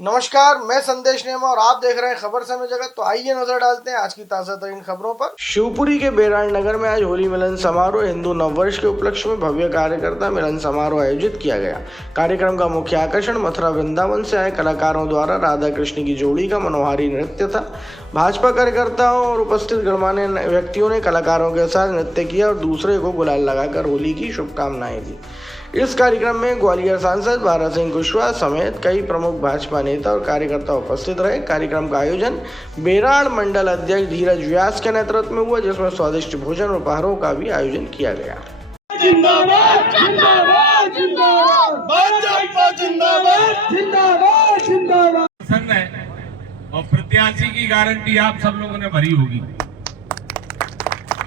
नमस्कार, मैं संदेश नेमा और आप देख रहे हैं खबर समय जगत। तो आइए नजर डालते हैं आज की ताजा तरीन खबरों पर। शिवपुरी के बेराड़ नगर में आज होली मिलन समारोह हिंदू नववर्ष के उपलक्ष्य में भव्य कार्यकर्ता मिलन समारोह आयोजित किया गया। कार्यक्रम का मुख्य आकर्षण मथुरा वृंदावन से आए कलाकारों द्वारा राधा कृष्ण की जोड़ी का मनोहारी नृत्य था। भाजपा कार्यकर्ताओं और उपस्थित गणमान्य व्यक्तियों ने कलाकारों के साथ नृत्य किया और दूसरे को गुलाल लगाकर होली की शुभकामनाएं दी। इस कार्यक्रम में ग्वालियर सांसद भारत सिंह कुशवाहा समेत कई प्रमुख भाजपा नेता और कार्यकर्ता उपस्थित रहे। कार्यक्रम का आयोजन बेराड़ मंडल अध्यक्ष धीरज व्यास के नेतृत्व में हुआ, जिसमें स्वादिष्ट भोजन और उपहारों का भी आयोजन किया गया। जिंदाबाद जिंदाबाद जिंदाबाद भाजपा जिंदाबाद जिंदाबाद जिंदाबाद। प्रसन्न है और प्रत्याशी की गारंटी आप सब लोगों ने भरी होगी।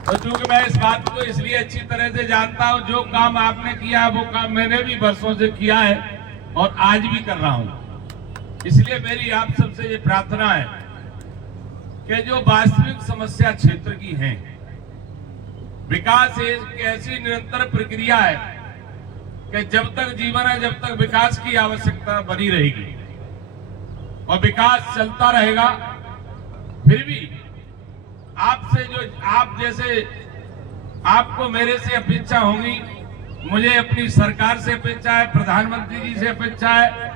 तो चूंकि मैं इस बात को इसलिए अच्छी तरह से जानता हूं, जो काम आपने किया वो काम मैंने भी वर्षों से किया है और आज भी कर रहा हूं। इसलिए मेरी आप सबसे ये प्रार्थना है कि जो वास्तविक समस्या क्षेत्र की है, विकास एक ऐसी निरंतर प्रक्रिया है कि जब तक जीवन है तब तक विकास की आवश्यकता बनी रहेगी और विकास चलता रहेगा। फिर भी आपसे जो आप जैसे आपको मेरे से अपेक्षा होगी, मुझे अपनी सरकार से अपेक्षा है, प्रधानमंत्री जी से अपेक्षा है,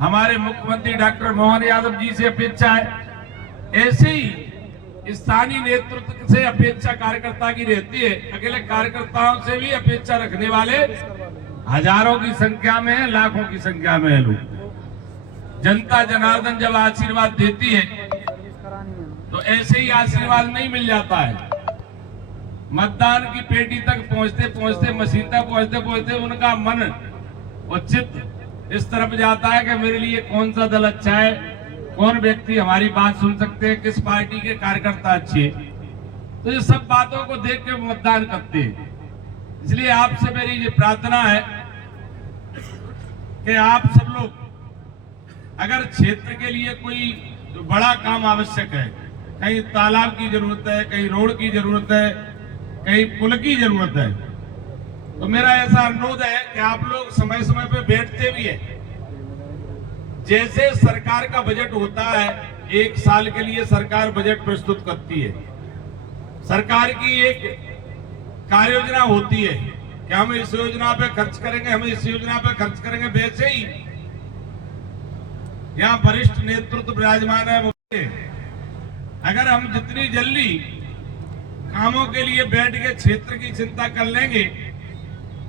हमारे मुख्यमंत्री डॉक्टर मोहन यादव जी से अपेक्षा है। ऐसे ही स्थानीय नेतृत्व से अपेक्षा कार्यकर्ता की रहती है। अकेले कार्यकर्ताओं से भी अपेक्षा रखने वाले हजारों की संख्या में है, लाखों की संख्या में है लोग। जनता जनार्दन जब आशीर्वाद देती है तो ऐसे ही आशीर्वाद नहीं मिल जाता है। मतदान की पेटी तक पहुंचते पहुंचते, मशीन तक पहुंचते पहुंचते उनका मन और चित्त इस तरफ जाता है कि मेरे लिए कौन सा दल अच्छा है, कौन व्यक्ति हमारी बात सुन सकते हैं, किस पार्टी के कार्यकर्ता अच्छे हैं। तो ये सब बातों को देख के मतदान करते हैं। इसलिए आपसे मेरी ये प्रार्थना है कि आप सब लोग अगर क्षेत्र के लिए कोई बड़ा काम आवश्यक है, कहीं तालाब की जरूरत है, कहीं रोड की जरूरत है, कहीं पुल की जरूरत है, तो मेरा ऐसा अनुरोध है कि आप लोग समय समय पे बैठते भी हैं। जैसे सरकार का बजट होता है, एक साल के लिए सरकार बजट प्रस्तुत करती है, सरकार की एक कार्य योजना होती है कि हम इस योजना पे खर्च करेंगे, हम इस योजना पे खर्च करेंगे। वैसे ही यहाँ वरिष्ठ नेतृत्व विराजमान है, अगर हम जितनी जल्दी कामों के लिए बैठ के क्षेत्र की चिंता कर लेंगे,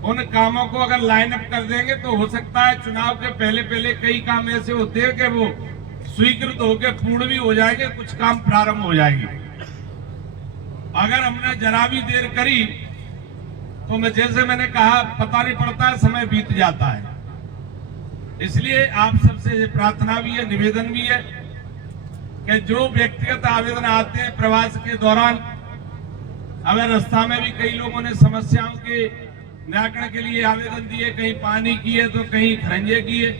उन कामों को अगर लाइन अप कर देंगे, तो हो सकता है चुनाव के पहले पहले कई काम ऐसे होते हैं कि वो स्वीकृत होकर पूर्ण भी हो जाएंगे, कुछ काम प्रारंभ हो जाएंगे। अगर हमने जरा भी देर करी तो मैं जैसे मैंने कहा, पता नहीं पड़ता है, समय बीत जाता है। इसलिए आप सबसे ये प्रार्थना भी है, निवेदन भी है कि जो व्यक्तिगत आवेदन आते हैं प्रवास के दौरान, हमें रास्ता में भी कई लोगों ने समस्याओं के निराकरण के लिए आवेदन दिए, कहीं पानी की है तो कहीं खरंजे की है।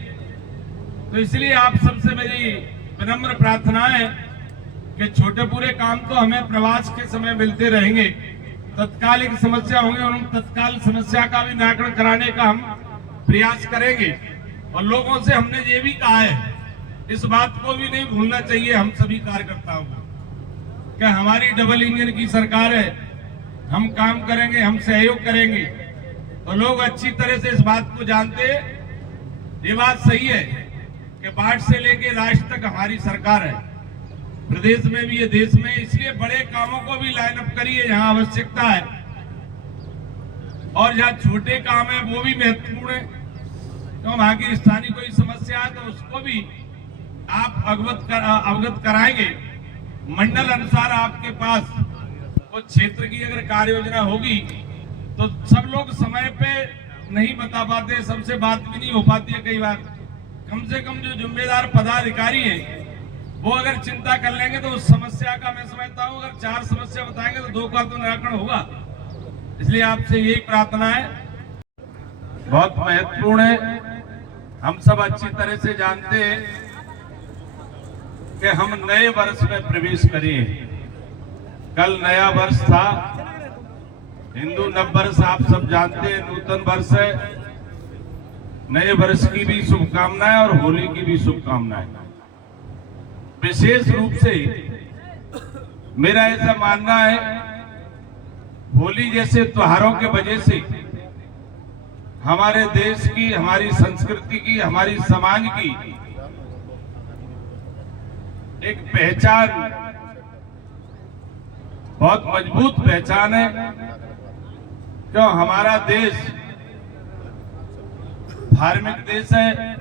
तो इसलिए आप सबसे मेरी विनम्र प्रार्थना है कि छोटे पूरे काम तो हमें प्रवास के समय मिलते रहेंगे, तत्कालिक समस्या होंगे और हम तत्काल समस्या का भी निराकरण कराने का हम प्रयास करेंगे। और लोगों से हमने ये भी कहा है, इस बात को भी नहीं भूलना चाहिए हम सभी कार्यकर्ताओं को, कि हमारी डबल इंजन की सरकार है, हम काम करेंगे, हम सहयोग करेंगे। तो लोग अच्छी तरह से इस बात को जानते हैं। ये बात सही है कि बाट से लेके राष्ट्र तक हमारी सरकार है, प्रदेश में भी है, देश में। इसलिए बड़े कामों को भी लाइन अप करिए जहां आवश्यकता है, और जहां छोटे काम है वो भी महत्वपूर्ण है। तो वहां की स्थानीय कोई समस्या है तो उसको भी आप अवगत कराएंगे। मंडल अनुसार आपके पास वो क्षेत्र की अगर कार्य योजना होगी तो सब लोग समय पे नहीं बता पाते, सबसे बात भी नहीं हो पाती है कई बार। कम से कम जो जिम्मेदार पदाधिकारी है वो अगर चिंता कर लेंगे तो उस समस्या का, मैं समझता हूँ, अगर 4 समस्या बताएंगे तो 2 का तो निराकरण होगा। इसलिए आपसे यही प्रार्थना है, बहुत महत्वपूर्ण है। हम सब अच्छी तरह से जानते हैं कि हम नए वर्ष में प्रवेश करें। कल नया वर्ष था, हिंदू नववर्ष आप सब जानते हैं, नूतन वर्ष है। नए वर्ष की भी शुभकामनाएं और होली की भी शुभकामनाएं। विशेष रूप से मेरा ऐसा मानना है, होली जैसे त्योहारों के वजह से हमारे देश की, हमारी संस्कृति की, हमारी समाज की एक पहचान, बहुत मजबूत पहचान है। क्यों? हमारा देश धार्मिक देश है,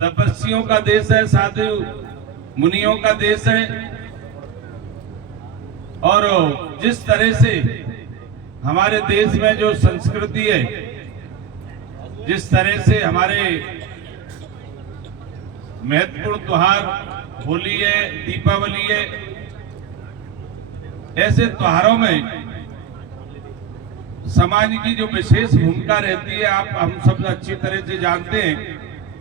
तपस्वियों का देश है, साधु मुनियों का देश है। और जिस तरह से हमारे देश में जो संस्कृति है, जिस तरह से हमारे महत्वपूर्ण त्योहार होली है, दीपावली है, ऐसे त्योहारों में समाज की जो विशेष भूमिका रहती है, हम सब अच्छी तरह से जानते हैं।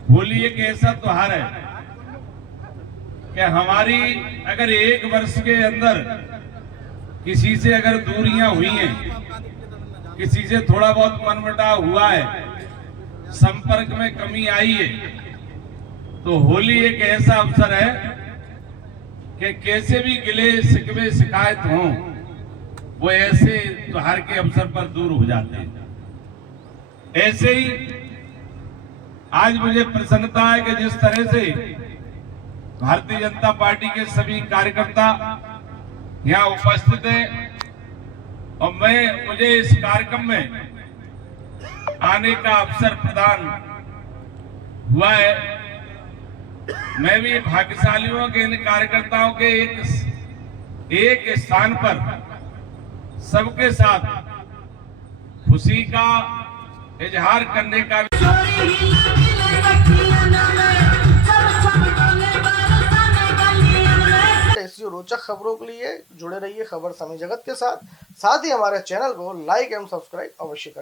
होली एक ऐसा त्योहार है कि हमारी अगर एक वर्ष के अंदर किसी से अगर दूरियां हुई हैं, किसी से थोड़ा बहुत मनमुटाव हुआ है, संपर्क में कमी आई है, तो होली एक ऐसा अवसर है कि कैसे भी गिले शिकवे शिकायत हों, वो ऐसे त्योहार के अवसर पर दूर हो जाते हैं। ऐसे ही आज मुझे प्रसन्नता है कि जिस तरह से भारतीय जनता पार्टी के सभी कार्यकर्ता यहाँ उपस्थित हैं और मुझे इस कार्यक्रम में आने का अवसर प्रदान हुआ है। मैं भी भाग्यशाली हूं कि इन कार्यकर्ताओं के एक स्थान पर सबके साथ खुशी का इजहार करने का ऐसी रोचक खबरों के लिए जुड़े रहिए खबर समय जगत के साथ ही हमारे चैनल को लाइक एवं सब्सक्राइब अवश्य करें।